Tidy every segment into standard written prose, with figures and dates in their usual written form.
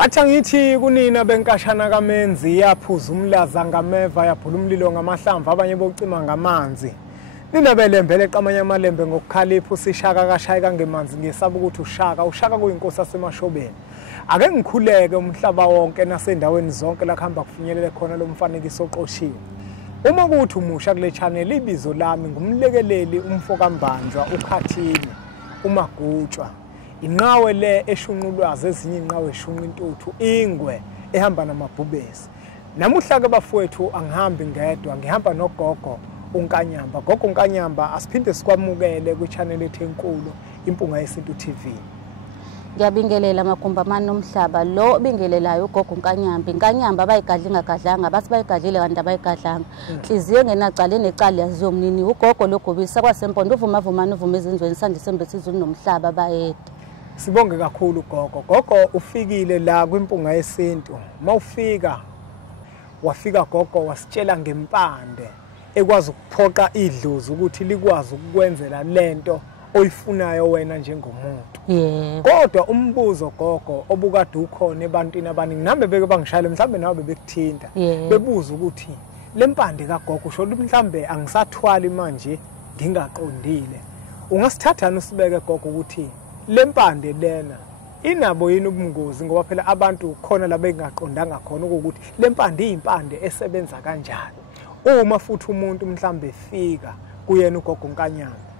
Wathi ngithi kunina benkashana kaMenzi yaphuza umlaza ngameva yaphula umlilo ngamahlamvu abanye bocima ngamanzi. Nina belembele qamanye amalembe ngokukhalipha usishaka kashayika ngemanzi ngesaba ukuthi ushaka kuyinkosi yasemashobeni. Ake ngikhuleke umhlaba wonke nasendaweni zonke la khamba kufinyelele khona lo mfanekiso oqoshiwe. Uma kuthi umusha kule channel ibizo lami ngumlekeleli umfoka Mbanjwa uKhathini uMagutshwa. Inqawe le eshunqulwazi ezinye inqawe eshunqa intuthu ingwe ehamba namabhubesi. Namuhla ke bafowethu angihambi ngedwa ngihamba nogogo uNkanyamba. Gogo uNkanyamba asiphinde sikwamukele ku channel ethu enkulu Impunga Yesintu TV. Ngiyabingelela magumbamani nomhlaba lo obingelelayo ugogo uNkanyamba. Inkanyamba bayigadla ingagadlanga bathi bayigadlile kanti abayigadlanga. Inhliziyo engenacala enecala yaziyo umnini ugogo logobisa kwasempondo uvuma ezinzweni sandisembethe izulu nomhlaba bayede. Sibonge kakhulu gogo. Gogo ufikile la kwimpunga yesintu. Mawufika wafika gogo wasitshela ngempande ekwazi ukuphoqa idlozi ukuthi likwazi ukukwenzela lento oyifunayo wena njengomuntu. Kodwa umbuzo gogo obukade ukhona ebantwini abaningi nambe beke bangishayile mhlambe nawe bebekuthinta bebuza ukuthi lempande kagogo usho mhlambe angisathwali manje ngingaqondile. Ungasithathana usibeke gogo ukuthi lempande lena inabo yini ubungozi ngoba phela abantu khona la bengaqondanga khona ukuthi lempande iyimpande esebenza kanjani. Uma futhi umuntu mhlambe efika kuyena ugogo uNkanyamba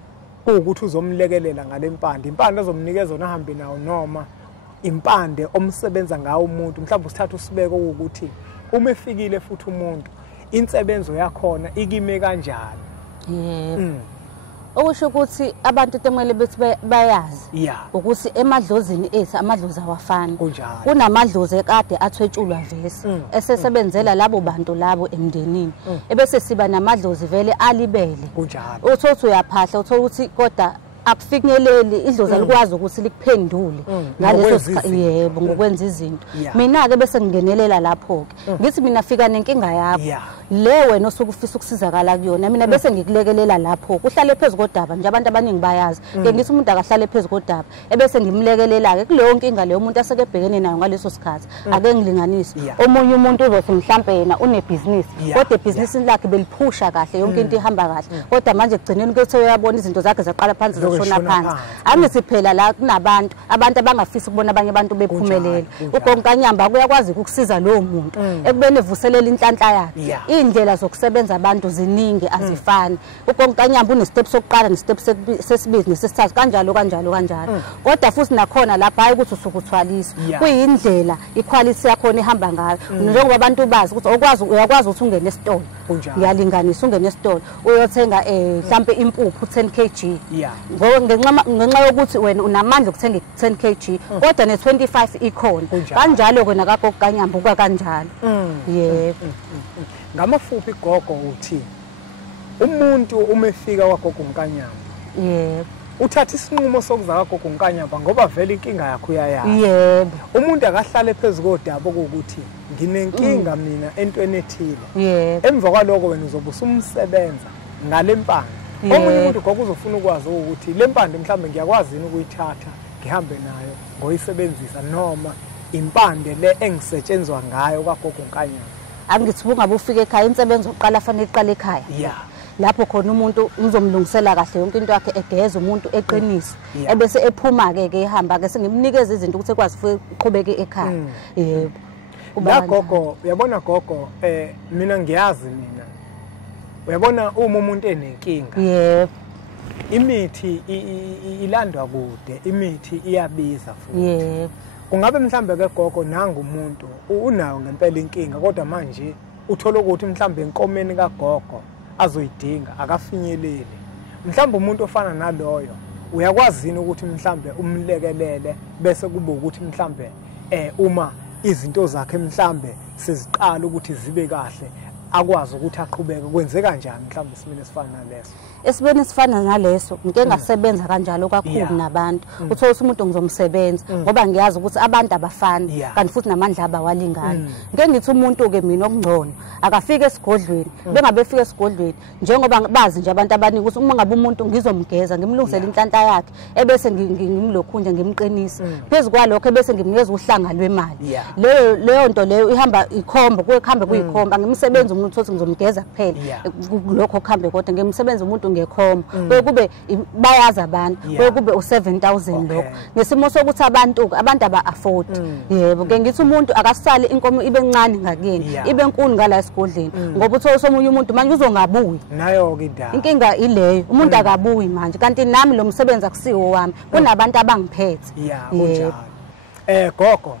ukuthi uzomlekelela ngalempande impande azomnikeza ona hambe nawo noma impande omsebenza ngawo umuntu mhlawumbe usithatha usibeke ukuthi uma efikile futhi umuntu insebenzo yakhona ikime kanjani. Okusho ukuthi abantu temele bethi bayazi ukuthi emadlozini ethu amadlozi awafani. Kunamadlozi ekade athwetshulwa vesi esesebenzela labo bantu labo emndenini ebese siba namadlozi vele alibele. Uthothi uyaphahla uthola ukuthi kodwa akufinyeleli idlozi alikwazi ukuthi likuphendule ngaleso sikhathi yebo ngokwenza izinto. Mina ke bese ngingenelela lapho ke ngithi mina fika nenkinga yakho le wena osuke ufisa ukusizakala kuyona mina bese ngikulekelela lapho kuhlale phezulu kodaba nje abantu abaningi bayazi ke ngithi umuntu akahlale phezulu kodaba ebese ngimlekelela ke kuleyo nkinga leyo umuntu aseke ebhekene nayo ngaleso sikhathi ake ngilinganise omunye umuntu uzothi mhlambe yena unebusiness kodwa ebusinessini lakhe beliphusha kahle yonke into ihamba kahle kodwa manje kugcineni ukuthi uyabona izinto zakhe zaqala phansi zishona phansi. Angithi phela la kunabantu abangafisi ukubona abanye abantu bephumelela. Ugogo uNkanyamba kuyakwazi ukusiza lowo muntu ekubeni evuselela inhlanhla yakhe. Indlela zokusebenza abantu ziningi azifani. Ugogo uNkanyamba une step sokuqala ne step sesibili nesesithathu kanjalo. Kodwa futhi nakhona lapha hayi ukuthi usukuthwalisa. Kuyindlela iquality yakho ehamba ngayo. Njengoba abantu bazi ukuthi uyakwazi ukuthi ungene esitolo. Ngiyalinganisa ungene esitolo uyothenga mhlambe impuphu 10 kg. Ngenxa yokuthi wena unamandla okuthenga 10 kg kodwa ne25 ikhona. Kanjalo kona kagogo uNkanyamba uka kanjalo. Yebo. Ngamafuphi gogo uthi umuntu umefika kwagogo uNkanyamba uthatha isinqumo sokuza kwagogo uNkanyamba ngoba vele inkinga yakho uyayazi. Umuntu akahlale phezulu kodaba ukuthi nginenkinga mina entweni ethile emva kwaloko wena uzobe usumsebenza ngalempande. Omunye umuntu gogo uzofuna ukwazi ukuthi lempande mhlambe ngiyakwazi ukuyithatha ngihambe nayo ngoyisebenzisa noma impande le engisetshenzwa ngayo kwagogo uNkanyamba. Angithi ungabe ufika ekhaya insebenzo oqala fanele iqale ekhaya. Lapho khona umuntu ngizomlungisela kahle yonke into yakhe egeza umuntu eqinisa ebese ephuma ke ehamba ke sengimnikeza izinto ukuthi ekwazi uqhubeke ekhaya. Yebo. La gogo uyabona gogo mina ngiyazi mina. Uyabona uma umuntu enenkinga imithi ilandwa kude imithi iyabiza futhi. Kungabe mhlambe ke gogo nanga umuntu unayo ngempela inkinga kodwa manje uthola ukuthi mhlambe enkomeni kagogo azoyidinga akafinyelele. Mhlambe umuntu ofana naloyo uyakwazi ukuthi mhlambe umlekelele bese kube ukuthi mhlambe uma izinto zakhe mhlambe seziqala ukuthi zibe kahle akwazi ukuthi aqhubeke kwenzeka kanjani mhlawumbe isimene esifana naleso esibeni esifana naleso ngike ngasebenza kanjalo kakhulu nabantu uthola umuntu ngizomsebenza ngoba ngiyazi ukuthi abantu abafani kanti futhi namandla abawalingani ngeke ngithi umuntu ke mina okungcono akafike esigodlweni bengabe efika esigodlweni njengoba bazi nje abantu abaningi ukuthi uma ngabe umuntu ngizomgeza ngimlungisela inhlanhla yakhe ebese ngimlokhunje ngimqinisa phezukwalokho ebese ngimnikeza uhlanga lwemali leyo nto leyo ihamba ikhomba kukhamba kuyikhomba ngimsebenza umuntu uthi ngizomgeza kuphela lokho kuhambe kodwa ngimsebenza umuntu ngekhomba kube bayazi abantu kube u7000 lokho ngesimo sokuthi abantu aba-afford yebo ke ngithi umuntu akasali inkomo ibe ncane ngakuyena ibe nkulu ngala esigodleni ngoba uthola somunye umuntu manje uzongabuyi nayo ke indaba inkinga ileyo umuntu akabuyi manje kanti nami lo msebenzi akusiwo wami kunabantu abangiphethe kunjalo gogo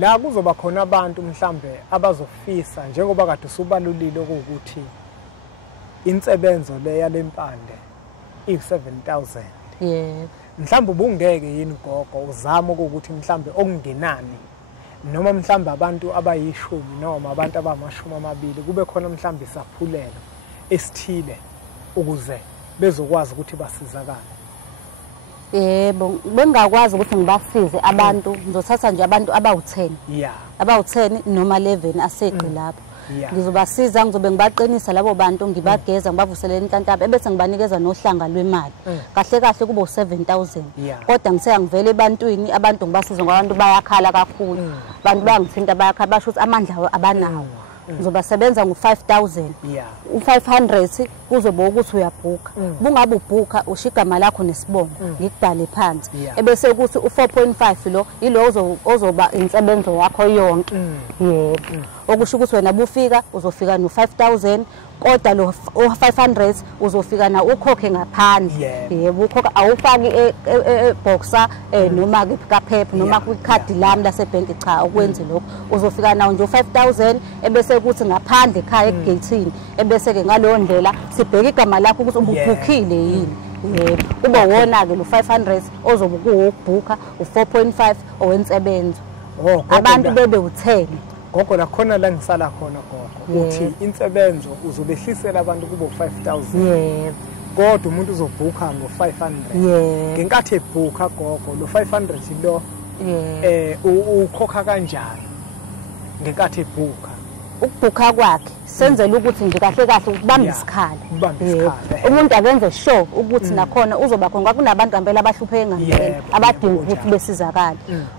la kuzoba khona abantu mhlambe abazofisa njengoba kade usubalulile ukuthi insebenzo le yalempande i7000 yebo mhlambe ubungeke yini gogo uzama ukuthi mhlambe okungenani noma mhlambe abantu abayishumi noma abantu abamashumi amabili kube khona mhlambe isaphulelo esithile ukuze bezokwazi ukuthi basizakale yebo bengakwazi ukuthi ngibasize abantu ngizothatha nje abantu abawu10 abawu10 noma 11 aseqi lapho ngizobasiza ngizobe ngibaqinisa labo bantu ngibageza ngibavuselele inhlanhla ebese ngibanikeza nohlanga lwemali kahle kahle kube u7000 kodwa ngise ngivele ebantwini abantu ngibasiza ngabantu bayakhala kakhulu abantu bayangithinta bayakhala basho ukuthi amandla abanawo ngizobasebenza ngo5000 u500 kuzoba ukuthi uyabhuka bungabe ubhuka usho igama lakho nesibongo ngikubhale phansi ebese ukuthi u4.5 lo yilo ozoba insebenzo yakho yonke yebo okusho ukuthi wena bufika uzofika no5000 kodwa lo 500 uzofika na ukhokhe ngaphandle yebo ukhokha awufaki eboxer noma ke kaphepha noma kwikhadi lami lasebhenki cha ukwenze lokho uzofika nawo nje u5000 ebese ukuthi ngaphandle ekhaya egate ebese ke ngaleyo ndlela sibheka igama lakho ukuthi ubukhukhile yini yebo kuba wona ke lo 500 ozobe kuwubhuka u4.5 owensebenzo abantu bebe u10 gogo la khona la ngisala khona gogo uthi insebenzo uzobehlisela abantu kubo 5000 yebo kodwa umuntu uzobhuka ngo500 ngenkathi ebhuka gogo lo 500 lo ukhokha kanjani ngenkathi ebhuka ukubhuka kwakhe senzela ukuthi nje kahle kahle ukubamba isikhala umuntu akenze sure ukuthi nakhona uzoba khona kunabantu ngempela abahlupheke ngempela abadinga ukuthi besizakala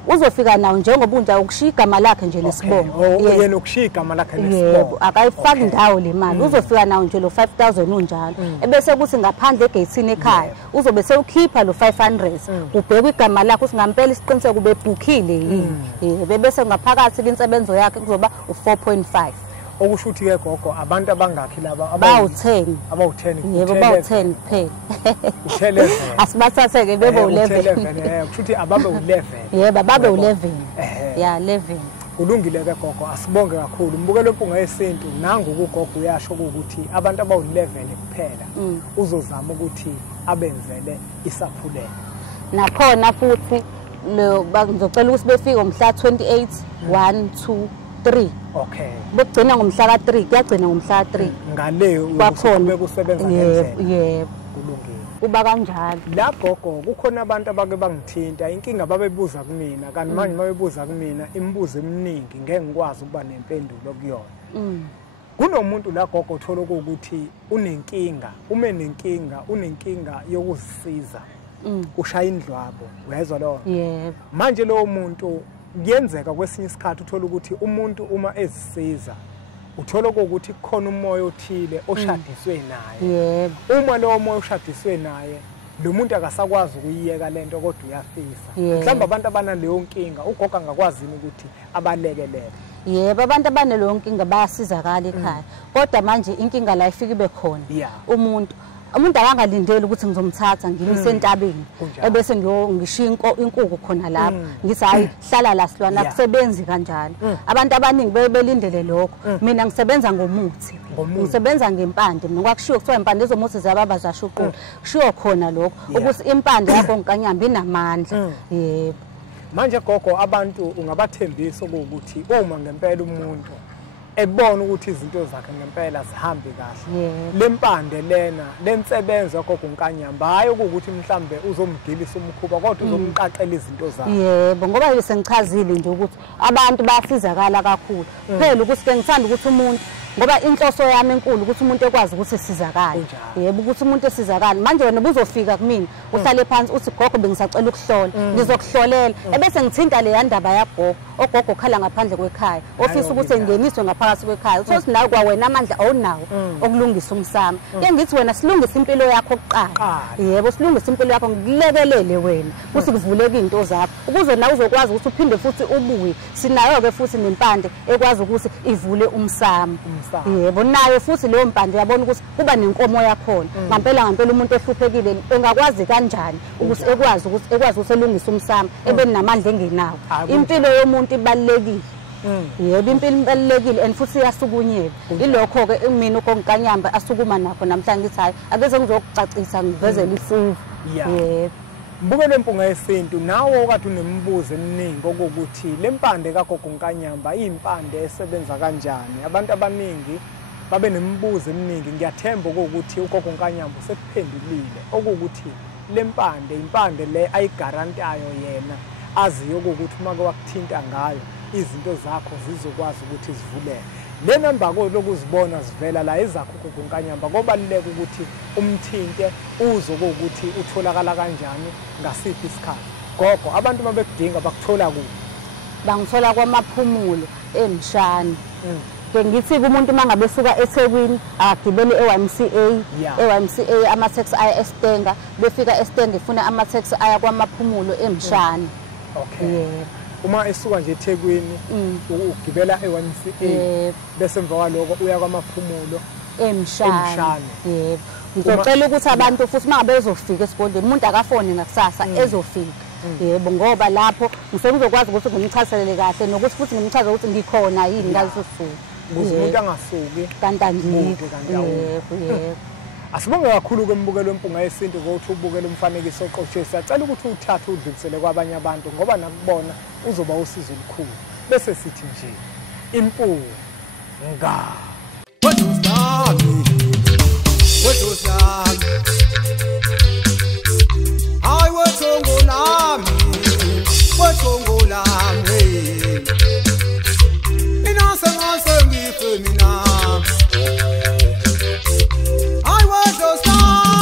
uzofika nawo njengoba unja ukushiya igama lakhe nje lesibongo yena ukushiya igama lakhe lesibongo akayifaki ndawo le mali uzofika nawo nje lo 5000 unjalo ebese ukuthi ngaphandle egate ekhaya uzobe sewukhipha lo 500 ubheka igama lakhe usingampela isiqiniseko ubebhukhile yini bese ngaphakathi insebenzo yakhe kuzoba u4.5 okusho ukuthi ke gogo abantu abangakhi laba abawu10 yebo bawu10 kuphela u11 asibathathe ke bebe u11 kusho ukuthi ababe u11 yebo babe u11 ya 11 kulungile ke gogo asibonge kakhulu mbukelo impunga yesintu nangu kugogo uyasho ukuthi abantu abawu11 kuphela uzozama ukuthi abenzele isaphulelo nakhona futhi lo ngizocela ukuthi befike ngomhla 28 1 2 3 okay bekugcina ngomhla ka3 kuyagcina ngomhla ka3 ngaleyo kwakhona kusebenza ngendlela yebo kulungile kuba kanjalo la gogo kukhona abantu abake bangithinta inkinga babebuza kumina kanti manje babebuza kumina imibuzo eminingi ngeke ngikwazi ukuba nempendulo kuyona kunomuntu la gogo uthola ukuthi unenkinga unenkinga yokuzisiza ushaya indlwabo uyezwa lo yebo manje lo muntu kuyenzeka kwesinye isikhathi uthola ukuthi umuntu uma ezisiza uthola ukuthi khona umoya othile oshadiswe naye yebo uma lo moya oshadiswe naye lo muntu akasakwazi ukuyiyeka lento kodwa uyafisa mhlawumbe abantu abanaleyo nkinga ugogo angakwazi ukuthi abalekelele yebo abantu abanaleyo nkinga bayasizakala ekhaya kodwa manje inkinga la ifika ibe khona umuntu akangalindeli ukuthi ngizomthatha ngimise entabeni ebese ngishiya inkukhu khona lapho ngithi hayi hlala la silwana akusebenzi kanjalo abantu abaningi belindele lokho mina ngisebenza ngomuthi ngisebenza ngempande mina kwakushiwo kuthiwa impande ezomuthi ziyababa zashuqula kushiwo khona lokho ukuthi impande yakho ngikanyamba inamandla yebo manje gogo abantu ungabathembisa ukuthi uma ngempela umuntu ebona ukuthi izinto zakhe ngempela zihambe kahle. Le mpande lena lensebenzo gogo uNkanyamba hayi ukuthi mhlambe uzomgilisa umkhuba kodwa uzomqaqela izinto zakhe. Yebo, ngoba besengichazile nje ukuthi abantu bayasizakala kakhulu. Phela ukuthi ke ngithanda ukuthi umuntu ngoba inhloso yami enkulu ukuthi umuntu ekwazi ukuthi esizakale. Yebo, ukuthi umuntu esizakale. Manje wena ubuzofika kumina uhlale phansi uthi gogo bengisacela ukuhlola. Ngizokuhlolela ebese ngithinta le yandaba yagogo. Ogogo okhala ngaphandle kwekhaya. Ofisa ukuthi engeniswe ngaphakathi kwekhaya. Uthi nawe kwa wena amandla awunawo okulungisa umsamo. Ke ngithi wena silungisa impilo yakho okuqala. Yebo, silungisa impilo yakho ngikulekelele wena. Kuthi kuvuleke izinto zakho. Ukuze nawe uzokwazi ukuthi uphinde futhi ubuye. Sinayo ke futhi nempande ekwazi ukuthi ivule umsamo. Yebo, nayo futhi leyo mpande yabona ukuthi kuba nenkomo yakhona. Ngempela umuntu ohluphekile engakwazi kanjani ukuthi ekwazi ukuthi elungise umsamo ebenamandla engenawo. Impilo yomuntu ibalekile. Yebo, impilo ibalekile and futhi iyasukunyelwa. Ilokho ke mina uNkanyamba asukuma nakho namhlanje ngithi hayi akeze ngizokucacisa ngivezele ifuvu. Yebo. Buke lempunga yesintu nawo kade unembuzo eminingi okuthi lempande kagogo uNkanyamba impande esebenza kanjani. Abantu abaningi babe nemibuzo eminingi. Ngiyathemba ukuthi ugogo uNkanyamba usekuphendulile okuthi lempande impande le ayigarantayo yena aziyo ukuthi uma kwakuthinta ngayo izinto zakho zizokwazi ukuthi zivuleke. Le namba lokuzibona zivela la ezakho ugogo uNkanyamba kobaluleka ukuthi umthinte uzokuthi utholakala kanjani ngasiphi isikhathi. Gogo abantu mabekudinga bakuthola kuphi? Bangithola kwaMaphumulo eMshane. Ke ngithi kumuntu mangabe suka eThekwini agibele eYMCA ama-taxi aya eStenga befika eStenga efuna ama-taxi aya kwaMaphumulo eMshane. Okay. Uma esuka nje eThekwini ugibela eYMCA bese emva kwaloko uya kwaMaphumulo eMshane. Yebo. Ngicela ukuthi abantu futhi mangabe ezofika esigodlweni umuntu akafone ngakusasa ezofika. Yebo, ngoba lapho ngizokwazi ukuthi ngimchazelele kahle nokuthi futhi ngimchaze ukuthi ngikhona yini ngaleso suku. Ukuze umuntu angasuki kanti yebo. Asibonge kakhulu kwembukelo wempunga yesintu ukuthi ubukele umfanekiso oqotshiwe. Siyacela ukuthi uthathe udlulisele kwabanye abantu ngoba nakubona uzoba usizo olukhulu. Bese sithi nje impunga. Hayi wethongo lami mina sengife mina hayi wethongo lami